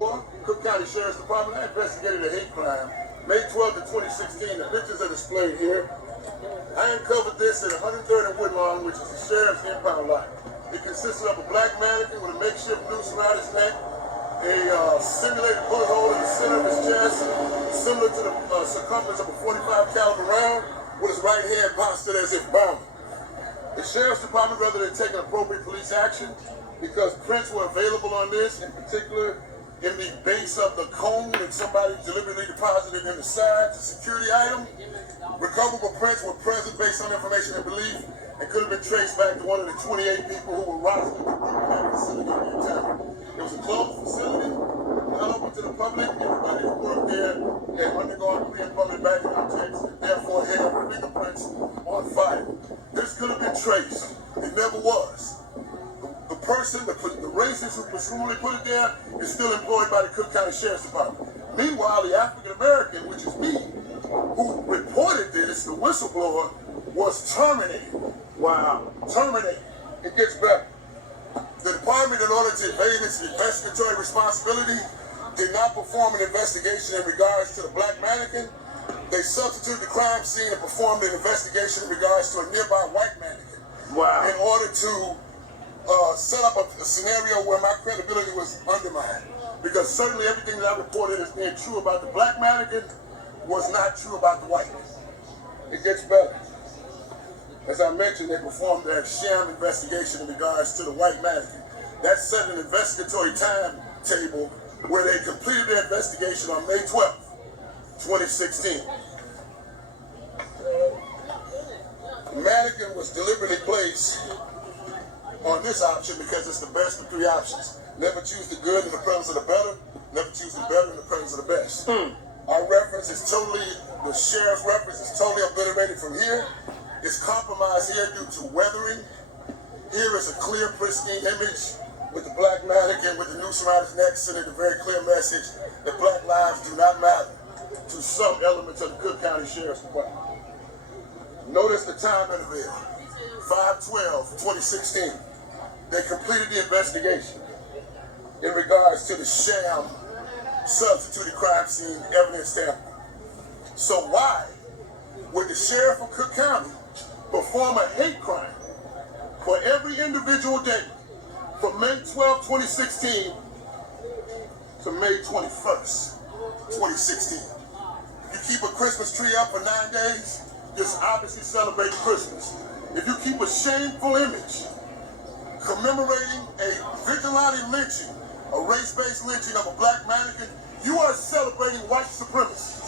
Cook County Sheriff's Department, I investigated a hate crime. May 12th of 2016, the pictures are displayed here. I uncovered this at 103rd and Woodlawn, which is the sheriff's impound lot. It consisted of a black mannequin with a makeshift noose around his neck, a simulated bullet hole in the center of his chest, similar to the circumference of a .45 caliber round, with his right hand postured as if bound. The Sheriff's Department, rather than taking appropriate police action, because prints were available on this, in particular in the base of the cone that somebody deliberately deposited in the side, the security item, recoverable prints were present based on information and belief and could have been traced back to one of the 28 people who were rostered in that facility at the time. It was a closed facility, not open to the public. Everybody who worked there had undergone pre and public background checks and therefore had fingerprints on file. This could have been traced. It never was. The person, the racist who presumably put it there, is still employed by the Cook County Sheriff's Department. Meanwhile, the African American, which is me, who reported this, the whistleblower, was terminated. Wow. Terminated. It gets better. The department, in order to evade its investigatory responsibility, did not perform an investigation in regards to the black mannequin. They substituted the crime scene and performed an investigation in regards to a nearby white mannequin. Wow. In order to set up a scenario where my credibility was undermined. Because certainly everything that I reported as being true about the black mannequin was not true about the white. It gets better. As I mentioned, they performed their sham investigation in regards to the white mannequin. That set an investigatory timetable where they completed their investigation on May 12th, 2016. The mannequin was deliberately placed on this option because it's the best of three options. Never choose the good in the presence of the better, never choose the better in the presence of the best. Our reference is totally, the sheriff's reference is totally obliterated from here. It's compromised here due to weathering. Here is a clear, pristine image with the black mannequin with the noose around his neck sending a very clear message that black lives do not matter to some elements of the Cook County Sheriff's Department. Notice the time interval, 5/12/2016. They completed the investigation in regards to the sham substituted crime scene evidence sample. So why would the sheriff of Cook County perform a hate crime for every individual day from May 12, 2016 to May 21st, 2016? You keep a Christmas tree up for 9 days, just obviously celebrating Christmas. If you keep a shameful image commemorating a vigilante lynching, a race-based lynching of a black mannequin, you are celebrating white supremacy.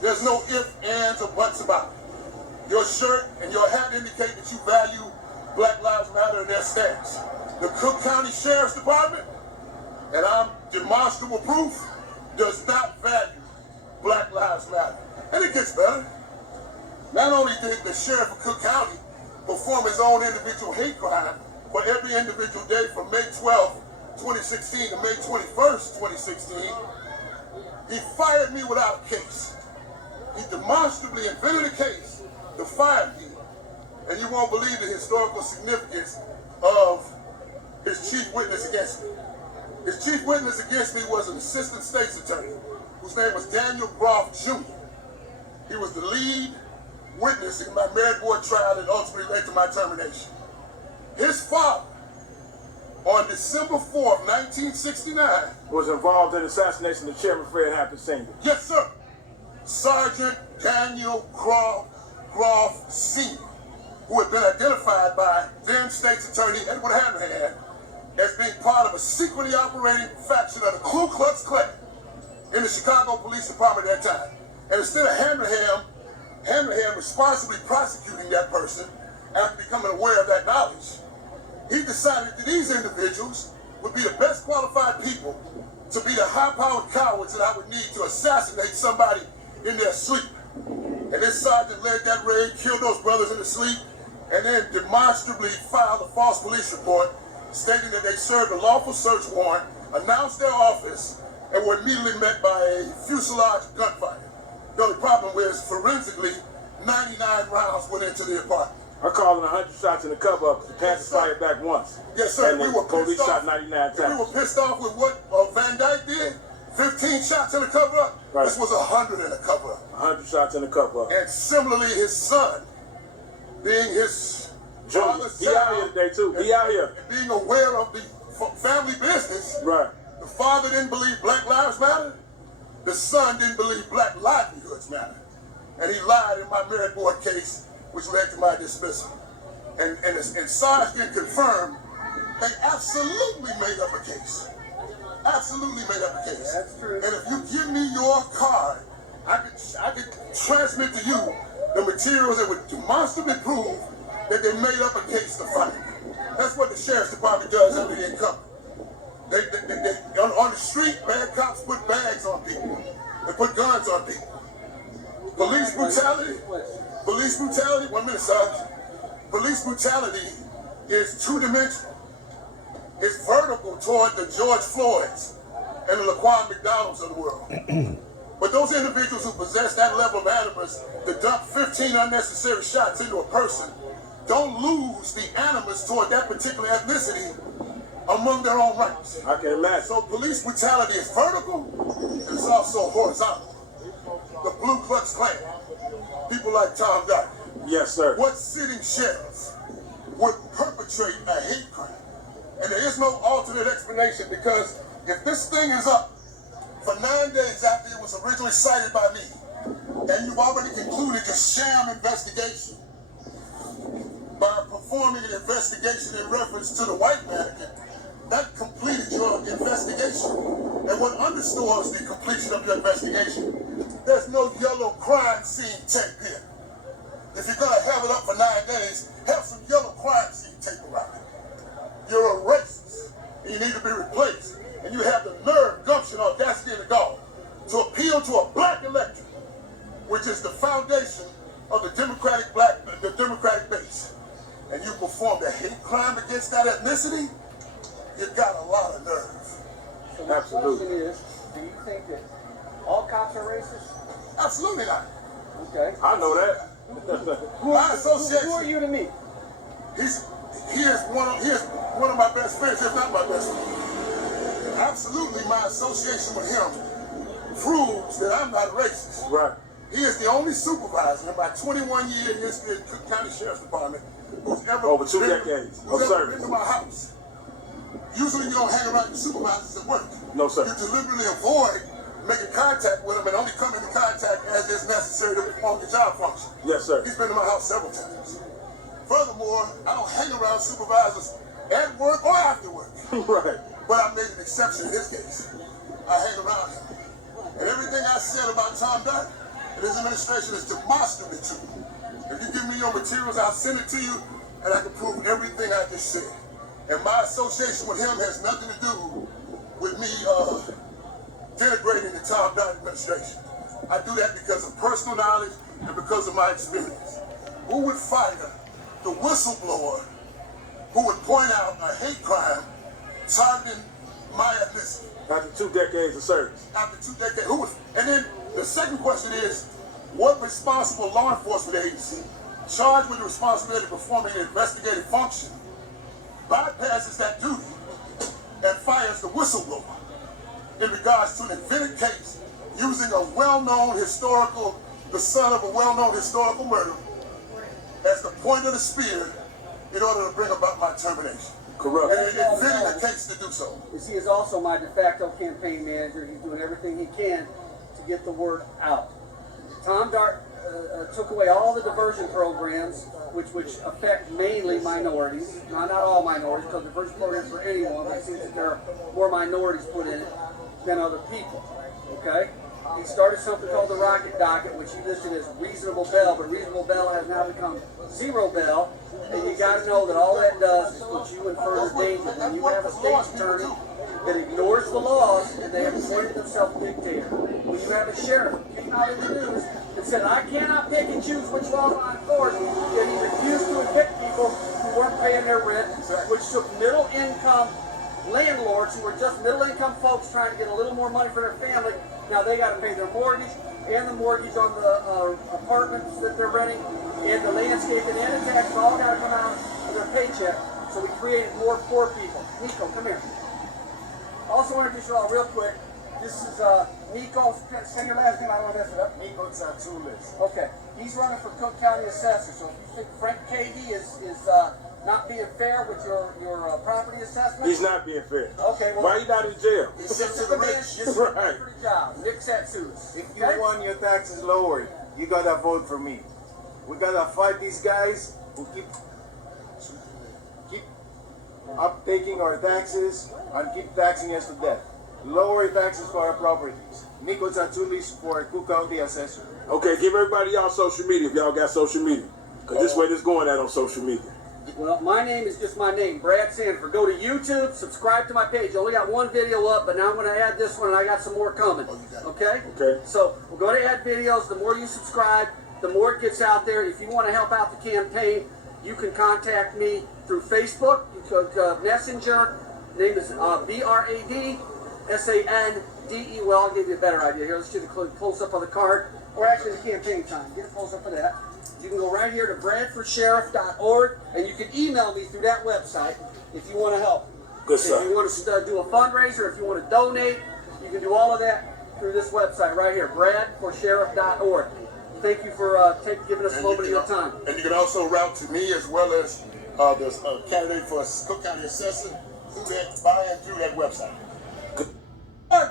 There's no ifs, ands, or buts about it. Your shirt and your hat indicate that you value Black Lives Matter and their stance. The Cook County Sheriff's Department, and I'm demonstrable proof, does not value Black Lives Matter. And it gets better. Not only did the Sheriff of Cook County perform his own individual hate crime for every individual day from May 12th, 2016 to May 21st, 2016, he fired me without a case. He demonstrably invented a case to fire me, and you won't believe the historical significance of his chief witness against me. His chief witness against me was an assistant state's attorney whose name was Daniel Groff Jr. He was the lead witness in my merit board trial that ultimately led to my termination. His father, on December 4th, 1969, was involved in the assassination of Chairman Fred Hampton Sr. Yes, sir. Sergeant Daniel Groff Sr., who had been identified by then State's Attorney Edward Hanrahan as being part of a secretly operating faction of the Ku Klux Klan in the Chicago Police Department at that time. And instead of Hanrahan responsibly prosecuting that person after becoming aware of that knowledge, he decided that these individuals would be the best qualified people to be the high-powered cowards that I would need to assassinate somebody in their sleep. And this sergeant led that raid, killed those brothers in their sleep, and then demonstrably filed a false police report stating that they served a lawful search warrant, announced their office, and were immediately met by a fuselage gunfire. The only problem was, forensically, 99 rounds went into the apartment. I called 100 shots in the cover-up. The Panthers fired back once. Yes, sir. And we were police pissed shot off. 99 times. We were pissed off with what Van Dyke did. 15 shots in a cover-up. Right. This was 100 in a cover-up. 100 shots in the cover-up. And similarly, his son, being his father's He out child, here today too. He out here. and being aware of the family business, Right. the father didn't believe Black Lives Matter. The son didn't believe Black livelihoods matter. And he lied in my merit board case, which led to my dismissal. And Sarge can confirm they absolutely made up a case. Absolutely made up a case. That's true. And if you give me your card, I could transmit to you the materials that would demonstrably prove that they made up a case to fight. That's what the sheriff's department does under the income. They on the street, bad cops put bags on people. They put guns on people. Police brutality, 1 minute, Sarge. Police brutality is two-dimensional. It's vertical toward the George Floyds and the Laquan McDonalds of the world. But those individuals who possess that level of animus to dump 15 unnecessary shots into a person don't lose the animus toward that particular ethnicity among their own ranks. I can imagine. So police brutality is vertical, and it's also horizontal. The Blue Klux Klan, people like Tom Dyer. Yes, sir. What sitting sheriff would perpetrate a hate crime? And there is no alternate explanation, because if this thing is up for 9 days after it was originally cited by me, and you've already concluded your sham investigation by performing an investigation in reference to the white mannequin, that completed your investigation. And what underscores the completion of your investigation, there's no yellow crime scene tape here. If you're gonna have it up for 9 days, have some yellow crime scene tape around it. You're a racist, and you need to be replaced. And you have the nerve, gumption, audacity, and the gall to appeal to a black electorate, which is the foundation of the Democratic base. And you performed a hate crime against that ethnicity, you got a lot of nerve. So my Absolutely. question is, do you think that all cops are racist? Absolutely not. Okay. I know that. My association. Who are you to me? He is one of my best friends, if not my best friend. Absolutely, my association with him proves that I'm not racist. Right. He is the only supervisor in my 21-year history at Cook County Sheriff's Department who's ever Over 2 been, decades of who's ever service. been to my house. Usually you don't hang around your supervisors at work. No, sir. You deliberately avoid making contact with them and only come into contact as is necessary to perform your job function. Yes, sir. He's been to my house several times. Furthermore, I don't hang around supervisors at work or after work. Right. But I made an exception in his case. I hang around him. And everything I said about Tom Dyer and his administration is demonstrably true. If you give me your materials, I'll send it to you, and I can prove everything I just said. And my association with him has nothing to do with me denigrating the Tom Dyer administration. I do that because of personal knowledge and because of my experience. Who would fire the whistleblower who would point out a hate crime targeting my ethnicity? After 2 decades of service. After 2 decades, who would? And then the second question is, what responsible law enforcement agency charged with the responsibility of performing an investigative function bypasses that duty and fires the whistleblower in regards to an invented case using a well-known historical, the son of a well-known historical murder as the point of the spear in order to bring about my termination. Corrupt. And inventing a case to do so. You see, he's also my de facto campaign manager. He's doing everything he can to get the word out. Tom Dart took away all the diversion programs, which affect mainly minorities, not all minorities, because diversion programs for anyone, but it seems that there are more minorities put in it than other people. Okay? He started something called the Rocket Docket, which he listed as Reasonable Bell, but Reasonable Bell has now become Zero Bell, and you got to know that all that does is put you in further danger. When you have a state's attorney that ignores the laws and they have appointed themselves dictator, when you have a sheriff who came out in the news and said, I cannot pick and choose which laws I enforce, and he refused to evict people who weren't paying their rent, which took middle-income landlords who were just middle-income folks trying to get a little more money for their family. Now they got to pay their mortgage and the mortgage on the apartments that they're renting, and the landscaping and the taxes all got to come out of their paycheck. So we created more poor people. Nico, come here. Also want to introduce you all real quick. This is Nico. Say your last name. I don't want to mess it up. Nico Tsatsulis. Okay. He's running for Cook County Assessor. So if you think Frank Cady is not being fair with your property assessment, He's not being fair. okay. Well, Why he not in jail? this is the man. This is Right. for the job. Nick Satsoulis. If you want your taxes lowered, you gotta vote for me. We gotta fight these guys who keep uptaking our taxes and keep taxing us to death. Lower taxes for our properties. Nico Tsatsulis for Cook County Assessor. Okay, give everybody y'all social media if y'all got social media. Because this way this going at on social media. Well, my name is just my name, Brad Sandefur. Go to YouTube, subscribe to my page. I only got one video up, but now I'm going to add this one, and I got some more coming. Okay? Okay. So we're going to add videos. The more you subscribe, the more it gets out there. If you want to help out the campaign, you can contact me through Facebook, Messenger. Name is BRAD SANDE. Well, I'll give you a better idea here. Let's do the close up on the card, or actually the campaign time. Get a close up of that. You can go right here to bradforsheriff.org, and you can email me through that website if you want to help. Good stuff. If you want to do a fundraiser, if you want to donate, you can do all of that through this website right here, bradforsheriff.org. Thank you for giving us a moment of your time. And you can also route to me as well as the candidate for Cook County Assessor through that, by and through that website. All right.